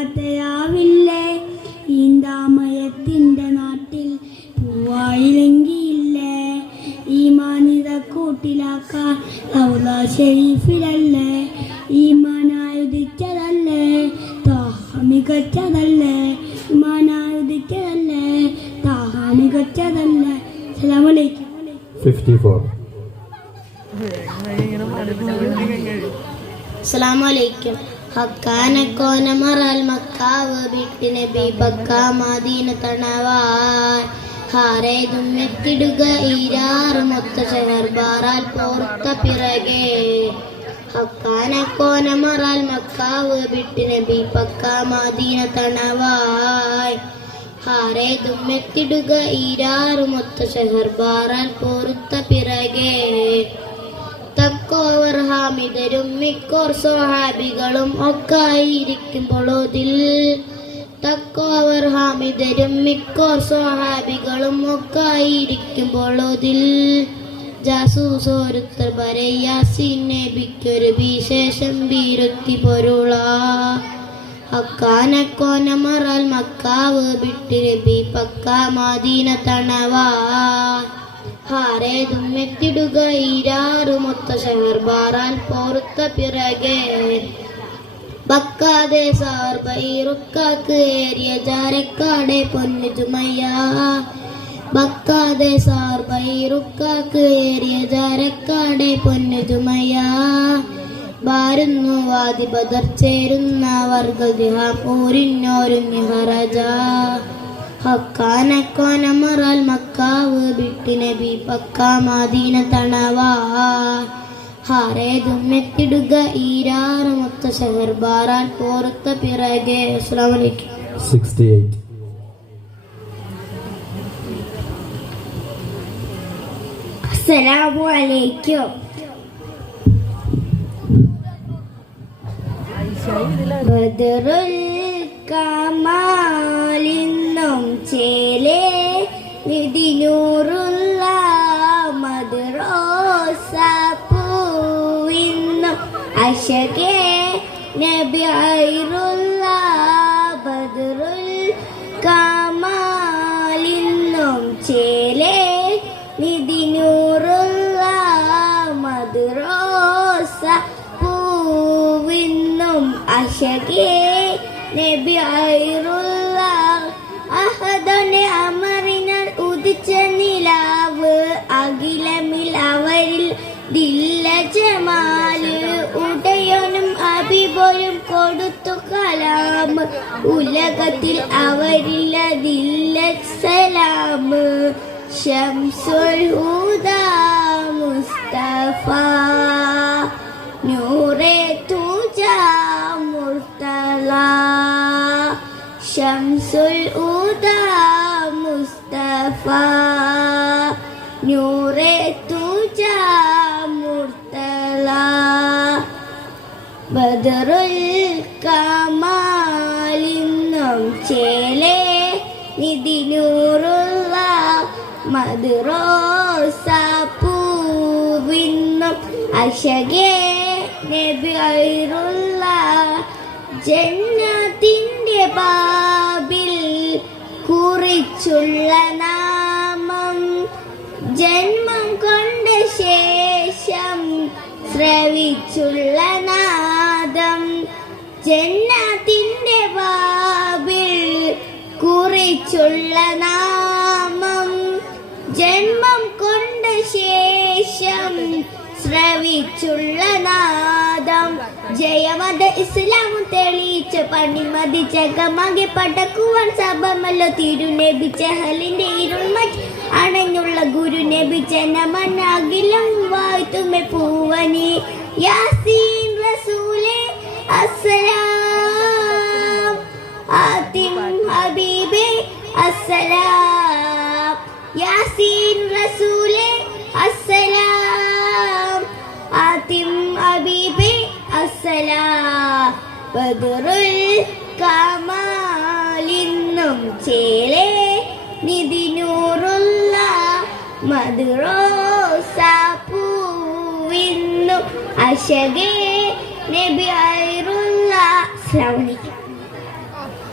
ഇല്ലാത്തയാവില്ലേ ഈന്താമയത്തിന്റെ നാട്ടിൽ പൂവായില്ലെങ്കിയില്ലേ ഈ മാനിത കൂട്ടിലാക്കാൻ റൗള ഷെരീഫിലല്ലേ ഈ മാനായുധിച്ചതല്ലേ താഹ മികച്ചതല്ലേ? മാനായുധിച്ചതല്ലേ താഹ മികച്ചതല്ലേ അസ്സലാമലൈക്കും 54. വലൈക്കും മറാൽ മക്കാവ് വിട്ട് നബി ബക്ക മദീന തണവാൻ. ഹാരേതും ഈരാറ് മൊത്ത ഷഹർ ബാറാൽ പോർത്ത പിറകെ. മറാൽ മക്കാവ് വിട്ട് നബി ബക്ക തണവായ് ഹാരേതും എത്തിടുക ഈരാറ് മൊത്ത ഷഹർ ബാറാൽ പോർത്ത പിറകെ. തക്കോവർ ഹാമിദരും മിക്കോർ സ്വഹാബികളും ഒക്കായിരിക്കുമ്പോൾ അതിൽ തക്കോവർ ഹാമിദരും മിക്കോർ സ്വഹാബികളും ഒക്കായിരിക്കുമ്പോൾ അതിൽ ജാസൂസോരുത്തർ ബരയാസിൻ നബിക്കൊരു വിശേഷം വീരത്തി പൊരുള. അക്കാനക്കോന മറാൽ മക്കാവ് വിട്ട് നബി പക്ക മാദീന തണവാ. ഹാരേതും എത്തിടുക ഈരാറ് ബാറാൻ പോർത്ത പിറകെ. ബക്കാതെ സാർ ബൈറുക്കാക്ക് ഏരിയ ജാരക്കാടെ പൊന്നു ജുമയ്യ. ബക്കാതെ സാർ ബൈറുക്കാക്ക് ഏരിയ ജാരക്കാടെ പൊന്നു ജുമയ്യ. ബാരുന്നു വാതി ബദർ ചേരുന്ന വർഗ ഊരിഞ്ഞോരുങ്ങി ഹറജ ഹക്കാനക്കോന മറാൽ മക്കാവ് വിട്ട് നബി പക്ക മാദീന തണവാ ഹാരേതും എത്തിടുക ഈരാറ് മൊത്ത ഷഹർ ബാറാൻ പോർത്ത പിറകെ. അസ്സലാമു അലൈക്കും. 68. അസ്സലാമു അലൈക്കും. ബദറുൽ കമാലിന്നും അശകെ നബി ഐറുള്ള ബദറുൽ കമാലിന്നും ചേലേ നിതിനൂറുള്ള മദ്രോസ പൂവിന്നും അശകേ നബി കൊടുത്തു കലാം ഉലകത്തിൽ അവരില്ല ദില്ല സലാം ഷംസുൽ മുസ്തഫ. നൂറെ തുജ മുർത്തല. ഷംസുൽ മുസ്തഫ. ബദറുൽ കമാലിന്നും ചേലേ നിതിനൂറുള്ള മധുറോസൂവിന്നും അശകേ അശകെ നബി ഐറുള്ള ജന്നത്തിന്റെ ബാബിൽ കുറിച്ചുള്ള നാമം ജന്മം കൊണ്ട ശേഷം ശ്രവിച്ചുള്ള നാദം ജന്നത്തിന്റെ വാവിൽ കുറിച്ചുള്ള നാമം ജന്മം കൊണ്ട ശേഷം ശ്രവിച്ചുള്ള നാദം. ജയമത ഇസ്ലാം തെളിയിച്ച പണിമതി ചകമാകെ പടക്കുവാൻ സഭമല്ലോ തിരുനബി ചഹലിന്റെ ഇരുമ അണഞ്ഞുള്ള ഗുരു നബി ജനമനാകിലും വായ്ത്തുമെ പൂവനി റസൂലേ അസ്സലാം. ആത്തിം ഹബീബേ അസ്സലാം. യാസീൻ റസൂലേ അസ്സലാം. ആത്തിം ഹബീബേ അസ്സലാം. ബദറുൽ കമാലിന്നും ചേലേ നിതിനൂറുള്ള മധുറോസ പൂവിന്നും അശകേ നബി അയറുള്ള അലൈക്കും.